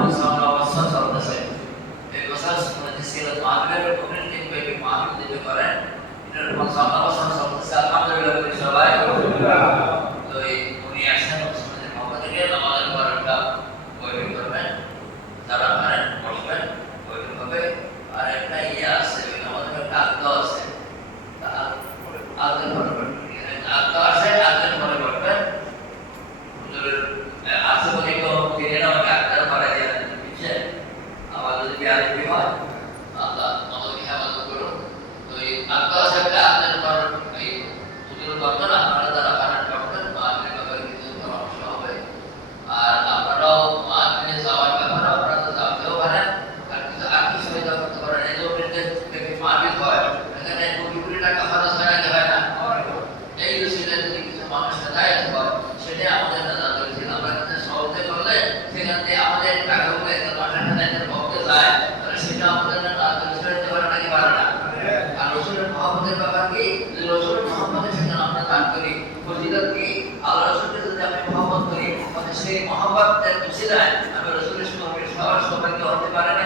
প্রচারণা অবস্থা চলতেছে। এই বছর ছিল মাহফিলের কমিউনিটি ব্যাপী মাহফিল দিতে পারেন, এটার প্রচারণা অবস্থা চলতেছে। আলহামদুলিল্লাহ বলি সবাই। তো এই উনি আসেন ওসমানের মহব্বত থেকে আমাদের পর একটা বৈঠক করবেন, যারা পারেন বসবেন, বৈঠক হবে। আর একটা ইয়ে আছে, আমাদের একটা আগ্রহ আছে, আগ্রহ করবেন, আগ্রহ আছে, আগ্রহ করে করবেন। আছে বলে কেউ দিনে আমাকে আগ্রহ করা যায় না, বুঝছেন? আমার যদি বিয়ারি হয় আল্লাহ আমাদেরকে হেফাজত করুন। তো এই আগ্রহ আছে, একটা আগ্রহ করার এই হুজুর করবেন, আপনারা যারা পারেন করবেন, মাহফিলের ব্যাপারে কিছু পরামর্শ হবে। আর আপনারাও মাহফিলে যাওয়ার ব্যাপারে আপনারা তো যাতেও পারেন, আর কিছু আর্থিক সহায়তা করতে পারেন। এই যে মাহফিল হয়, এখানে কোটি কোটি টাকা খরচ হয় না, হয় না? এই বিষয়টা যদি কিছু মানুষের দায়িত্ব হয়, সেটা আমাদের জানা দরকার। আমরা কিন্তু সহজে করলে সেখান থেকে আমাদের টাকাগুলো একটা মাঠের পক্ষে যায়, তাহলে সেটা আমাদের দিতে পারে নাকি পারে না? আর রসুলের মহব্বতের ব্যাপার কি? যদি রসুলের মহব্বতের সেখানে আমরা দান করি, ফজিলত কি? আল্লাহ রসুলকে যদি আমি মহব্বত করি, তাহলে সেই মহব্বতের উসিলায় আমি রসুলের সঙ্গে সবার সৌভাগ্য হতে পারে না।